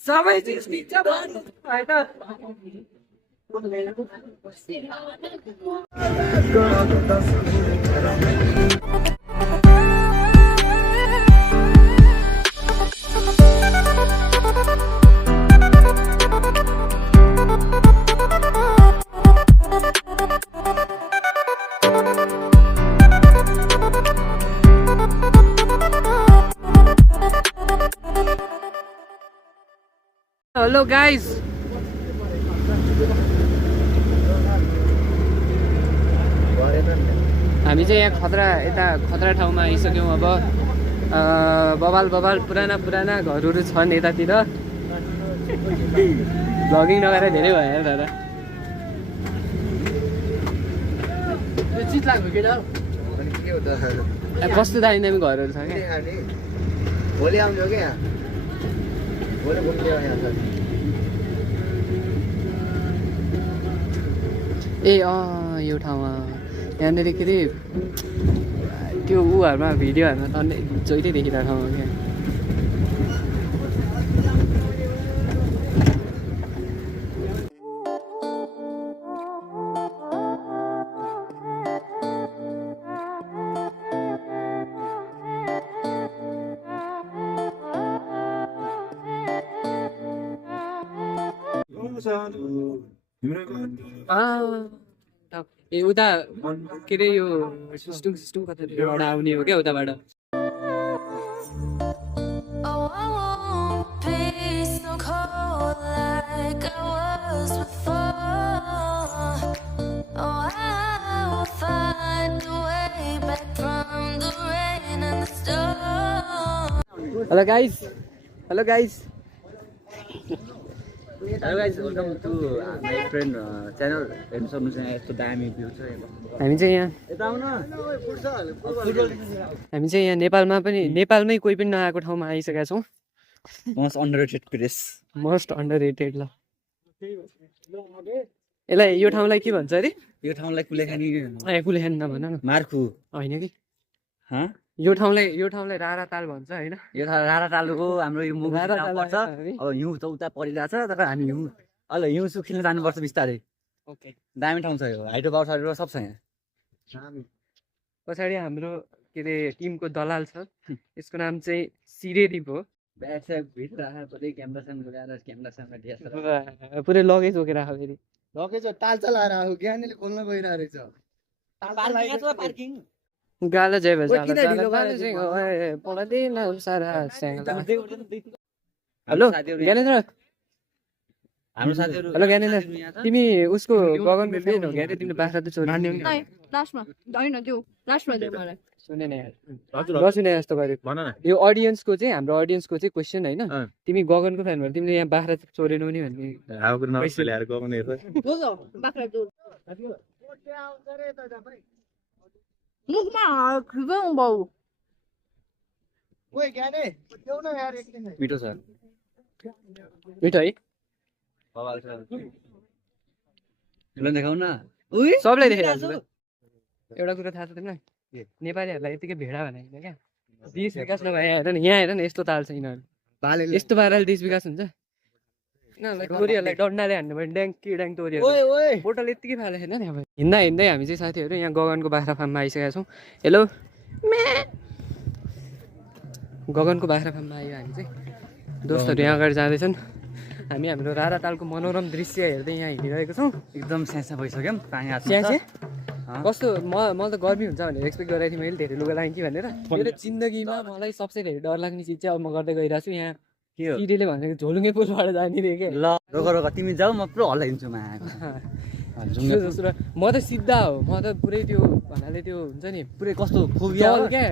सबै चिज दिन्छ भन्नु हैन हेलो गाइस हामी चाहिँ यहाँ खतरा ठाउँमा आइसक्यौँ अब बबाल पुराना घरहरू छन् यतातिर भ्लगिङ नगरेर धेरै भयो दादा कस्तो दामी घरहरू छ क्या भोलि आउँछौ क्या ए यो ठाउँमा यहाँनिर के अरे त्यो उहरूमा भिडियोहरूमा त जहिले देखिरहेको ठाउँमा क्या ए उता के अरे यो सिस्टुङ कताबाट आउने हो क्या उताबाट hello guys hello guys welcome to my friend channel हेर्नु सक्नुहुन्छ यहाँ यस्तो दामी भ्यू छ हामी चाहिँ यहाँ नेपालमै कोही पनि नआएको ठाउँमा आइसकेका छौँ मोस्ट अन्डररेटेड प्लेस मोस्ट अन्डररेटेड ल यसलाई यो ठाउँलाई के भन्छ अरे यो ठाउँलाई कुलेखानी कुलेखानी नभन न मार्खु होइन कि यो ठाउँलाई राराताल भन्छ होइन यो राराताल हो हाम्रो यो मुख पर्छ अब हिउँ त उता परिरहेछ तर हामी हिउँ अहिले हिउँसु खेल्न जानुपर्छ बिस्तारै ओके दामी ठाउँ छ यो हाइड्रो पावर साइड्रो सब छ यहाँ पछाडि हाम्रो के अरे टिमको दलाल छ यसको नाम चाहिँ सिरेदीप हो पुरै लगेज बोकेर आएको फेरि लगेज ताल चलाएर आएको ज्ञानीले खोल्न गइरहेको रहेछ गाला जय हेलो ज्ञानेन्द्र हाम्रो साथीहरु हेलो ज्ञानेन्द्र तिमी उसको गगनको फेन हो क्या तिमीले बाख्रा त छोड्नु लास्टमा हैन त्यो लास्टमा दे मलाई सुने नि नसुने जस्तो गरेको भन न यो अडियन्सको चाहिँ हाम्रो अडियन्सको चाहिँ क्वेशन हैन तिमी गगनको फ्यान भएर तिमीले यहाँ बाख्रा चोरेनौ नि भन्ने हाउको नर्स ल्याएर गगन हेर्छ बोलो बाख्रा जोड मुखमा खिगौ बाउ ओए ज्ञाने देऊ न यार एक दिन मिठो छ मिठो है बबाल छ ल देखाउ न उइ सबले देखाइहाल्छु एउटा कुरा थाहा छ तिमीलाई नेपालीहरूलाई यतिकै भेडा भनेको क्या देश विकास नभए हेर न यहाँ हेर न यस्तो ताल छ यिनीहरू यस्तो पाराले देश विकास हुन्छ यिनीहरूलाई तोरीहरूलाई डन्डाले हान्नु भयो ड्याङ तोरीहरू बोटल यत्तिकै फाले छैन नि अब हिँड्दै हामी चाहिँ साथीहरू यहाँ गगनको बाख्रा फार्ममा आइसकेका छौँ हेलो गगनको बाख्रा फार्ममा आयो हामी चाहिँ दोस्तहरू यहाँ अगाडि जाँदैछन् हामी हाम्रो रारातालको मनोरम दृश्य हेर्दै यहाँ हिँडिरहेको छौँ एकदम स्यासा भइसक्यो पानी स्यासे कस्तो मलाई त गर्मी हुन्छ भनेर एक्सपेक्ट गरेको थिएँ मैले धेरै लुगा लगाएँ कि भनेर मेरो जिन्दगीमा मलाई सबसे धेरै डर लाग्ने चिज चाहिँ अब म गर्दै गइरहेको छु यहाँ किरीले भनेको झोलुङ्गे पुलबाट जाने रे के ल रोग तिमी जाऊ म पुरो हल्लाइदिन्छु जुङ्गे जस्तो र म त सिधा हो म त पुरै त्यो भन्नाले त्यो हुन्छ नि पुरै कस्तो फोबिया जल क्या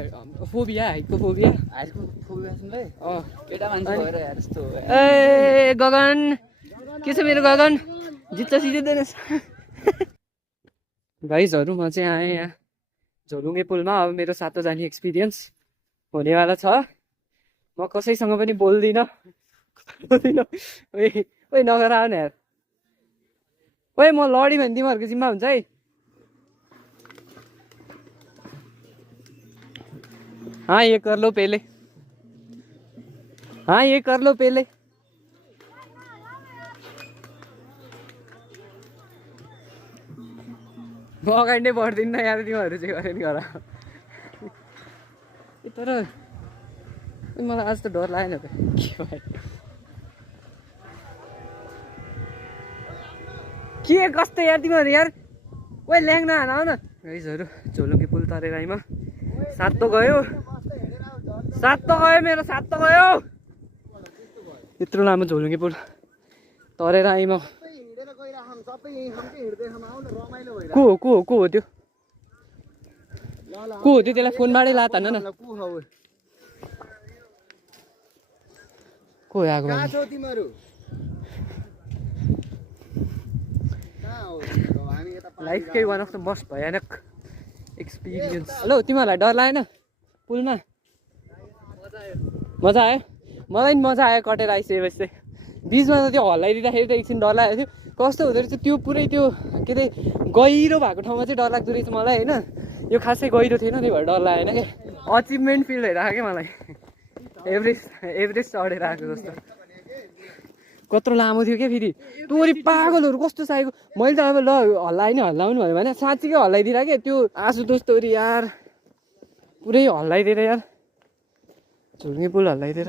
फोबिया हाइटको फोबिया हाइटको फोबिया सुन्दै अँ केटा मान्छे भएर यार यस्तो ए गगन के छ मेरो गगन जित्छ सिजिँदैन गाइजहरू म चाहिँ आएँ यहाँ झोलुङ्गे पुलमा अब मेरो सातो जाने एक्सपिरियन्स हुनेवाला छ म कसैसँग पनि बोल्दिनँ ओइ नगर आऊ न यार ओइ म लडी भने तिमीहरूको जिम्मा हुन्छ है हाँ ये कर लो पहले हाँ ये कर लो पहले म अगाडि नै बढ्दिनँ यार तिमीहरू चाहिँ गरे नि गर तर मलाई आज त डर लागेन त के कस्तो यार तिमीहरू यार ओइ ल्याङ नहान आउ न गाइजहरू झोलुङ्गे पुल तरेर आइमा सात त गयो मेरो सात त गयो यत्रो लामो झोलुङ्गे पुल तरेर आइमा को हो त्यो त्यसलाई फोनबाटै ला त न को आएको लाइफकै वान अफ द मोस्ट भयानक एक्सपिरियन्स हेलो तिमीहरूलाई डर लागेन पुलमा मजा आयो मलाई पनि मजा आयो कटेर आइसकेपछि चाहिँ बिचमा त त्यो हल्लाइदिँदाखेरि त एकछिन डर लागेको थियो कस्तो हुँदो रहेछ त्यो पुरै त्यो के अरे गहिरो भएको ठाउँमा चाहिँ डर लाग्दो रहेछ मलाई होइन यो खासै गहिरो थिएन त्यही भएर डर लागेन क्या अचिभमेन्ट फिल भइरहेको क्या मलाई एभरेस्ट चढेर आएको जस्तो कत्रो लामो थियो क्या फेरि तोरी पागलहरू कस्तो चाहिएको मैले त अब ल हल्लाउनु भन्यो भने साँच्चीकै हल्लाइदिएर क्या त्यो आशुतोष तोरी यार पुरै हल्लाइदिएर यार झुलुङ्गे पुल हल्लाइदिएर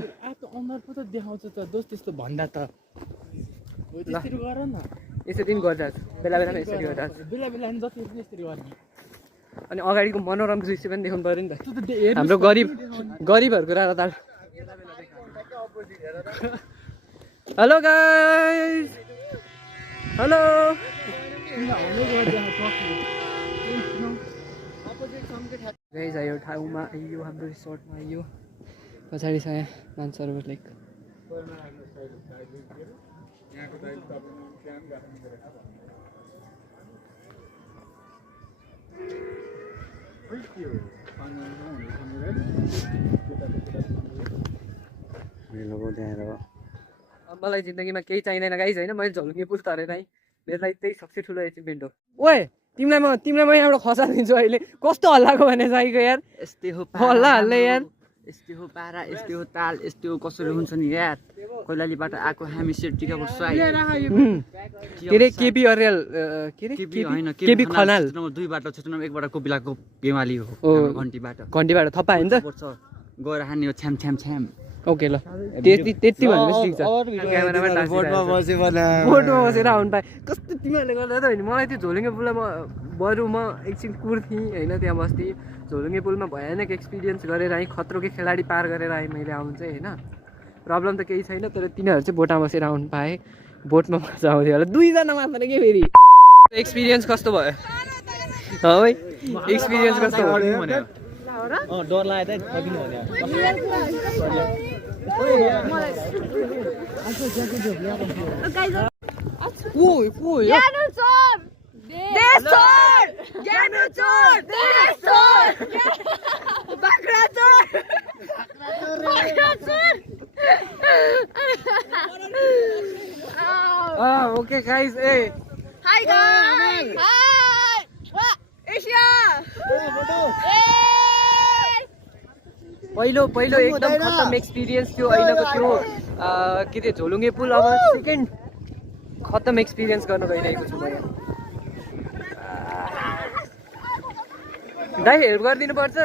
अनुहार पो त देखाउँछ त दोस्त त्यस्तो भन्दा त त्यसरी गर न यसरी पनि गरिरहेको छु बेला बेलामा यसरी गरिरहेको छु बेला बेला नि जति यसरी गर्ने अनि अगाडिको मनोरम दृश्य पनि देखाउनु पऱ्यो नि त हाम्रो गरिबहरूको राताल हेलो गाइस हेलो गाइस आयो ठाउँमा आइयो हाम्रो रिसोर्टमा आइयो पछाडि छ यहाँ मान्छेहरू लाइक मलाई जिन्दगीमा केही चाहिँदैन गाइस होइन मैले झोलुङ्गे पुल तरेर आएँ मेरो लागि त्यही सबसे ठुलो एचिभमेन्ट हो ओए तिमीलाई म यहाँबाट खसालिदिन्छु अहिले कस्तो हल्लाको भने चाहिएको यार यस्तै हो हल्ला हल्ले यार यस्तै हो पारा यस्तै हो ताल यस्तै हो कसरी हुन्छ नि यार कैलालीबाट आएको हामी सेट्टीका साइड के अरे केपी अर्याल के अरे केपी खनाल दुई बाटो छ एक बाटो कोपिलाको पेमाली हो घन्टीबाट थप्पा होइन त गएर हान्ने हो छ्याम छ्याम छ्याम ओके ल त्यति भनेपछि ठिक छ बोटमा बसेर आउनु पाएँ कस्तो तिमीहरूले गर्दा त होइन मलाई त्यो झोलुङ्गे पुलमा बरु म एकछिन कुर्थेँ होइन त्यहाँ बस्थेँ झोलुङ्गे पुलमा भयानक एक्सपिरियन्स गरेर आएँ खत्रोकै खेलाडी पार गरेर आएँ मैले आउनु चाहिँ होइन प्रब्लम त केही छैन तर तिनीहरू चाहिँ बोटमा बसेर आउनु पाएँ बोटमा मजा आउँथ्यो होला दुईजना मात्र के फेरि एक्सपिरियन्स कस्तो भयो है एक्सपिरियन्स कस्तो भयो डर लाग्यो त खबिन भने ओके गाइस ए Hi guys! Hi! Asia! पहिलो एकदम खतम एक्सपिरियन्स थियो अहिलेको त्यो के अरे झोलुङ्गे पुल अब सेकेन्ड खतम एक्सपिरियन्स गर्न गइरहेको छु म दाइ हेल्प गरिदिनु पर्छ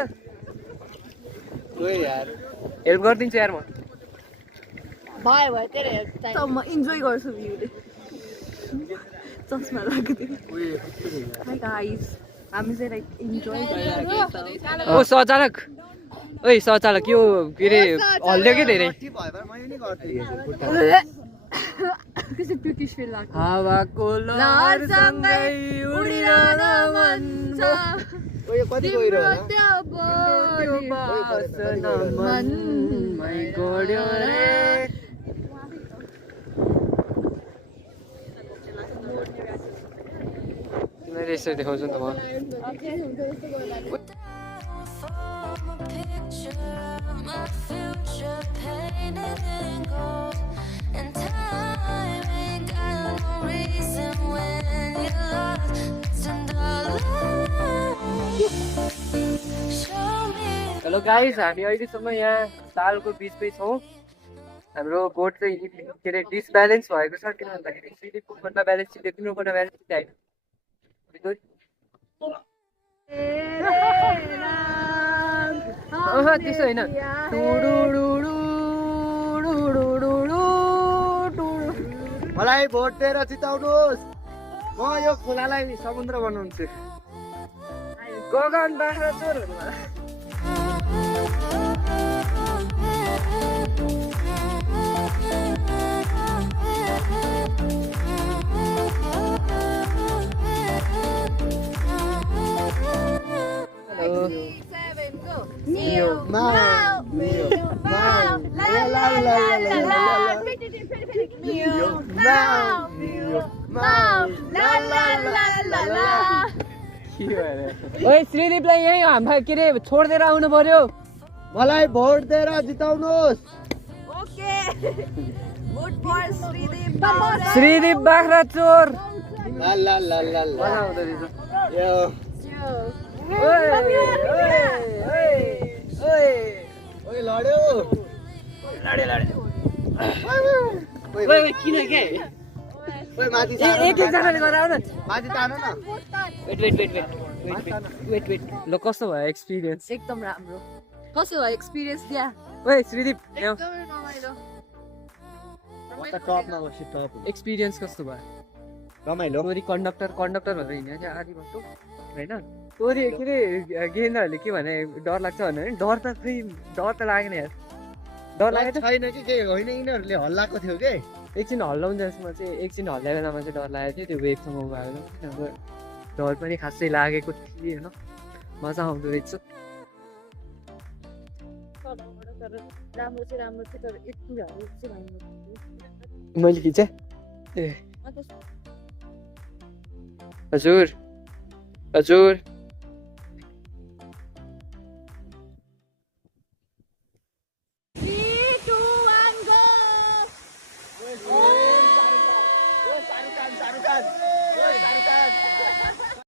हेल्प गरिदिन्छु यार म भयो तेरो हेल्प चाहियो त म इन्जोय गर्छु भ्यूले चस्मा लाग्दैन हाई गाइस हामी चाहिँ लाइक इन्जोय गरिरहेको ओ सचालक ओइ सचालक यो के अरे हल्यो के धेरै कस्तो ब्रिटिस फिल लाग्छ हावाको लहरसँगै उडिरहन मन छ यो कति गहिरो होला मनमै गड्यो रे तिमीले यसरी देखाउँछु नि त म हेलो गाइस, हामी अहिलेसम्म यहाँ तालको बिचमै छौँ। हाम्रो बोट चाहिँ के अरे डिसब्यालेन्स भएको छ, किन भन्दाखेरि सिलिपको खन्डा ब्यालेन्स थियो, तिम्रो खन्डा ब्यालेन्स थियो। त्यसो होइन, मलाई भोट दिएर जिताउनुहोस्। म यो खोलालाई समुद्र बनाउँछु। गगन बाख्रा चोर ओइ श्रीदीपलाई यहीँ हाम्रो के अरे छोडिदिएर आउनु पर्यो। मलाई भोट दिएर जिताउनुहोस्। श्रीदीप बाख्रा चोर ला ला ला ला ला यो ओइ लड्यो किन के ओइ माथि एकजनाले गरेर आउन माथि तान न। वेट ल कस्तो भयो एक्सपिरियन्स? एकदम राम्रो कस्तो भयो एक्सपिरियन्स दिया ओइ श्रीदीप एकदमै रमाइलो टपमा बस्यो टप। एक्सपिरियन्स कस्तो भयो? रमाइलो। तोरी कन्डक्टर भएर हिँड्यो क्या आधी बाटो होइन? तोरी के अरे गेन्दाहरूले के भने डर लाग्छ भने डर त लागेन यार। डर लागेको छैन कि के होइन, यिनीहरूले हल्लाएको थियो के एकछिन हल्लाउँदा यसमा चाहिँ एकछिन हल्लाएको बेलामा चाहिँ डर लागेको थियो। त्यो वेभसँग भयो अब डर पनि खासै लागेको थियो होइन। मजा आउँदो रहेछ। राम्रो चाहिँ राम्रो थियो तर एक कुराहरू चाहिँ राम्रो मैले खिचेँ ए हजुर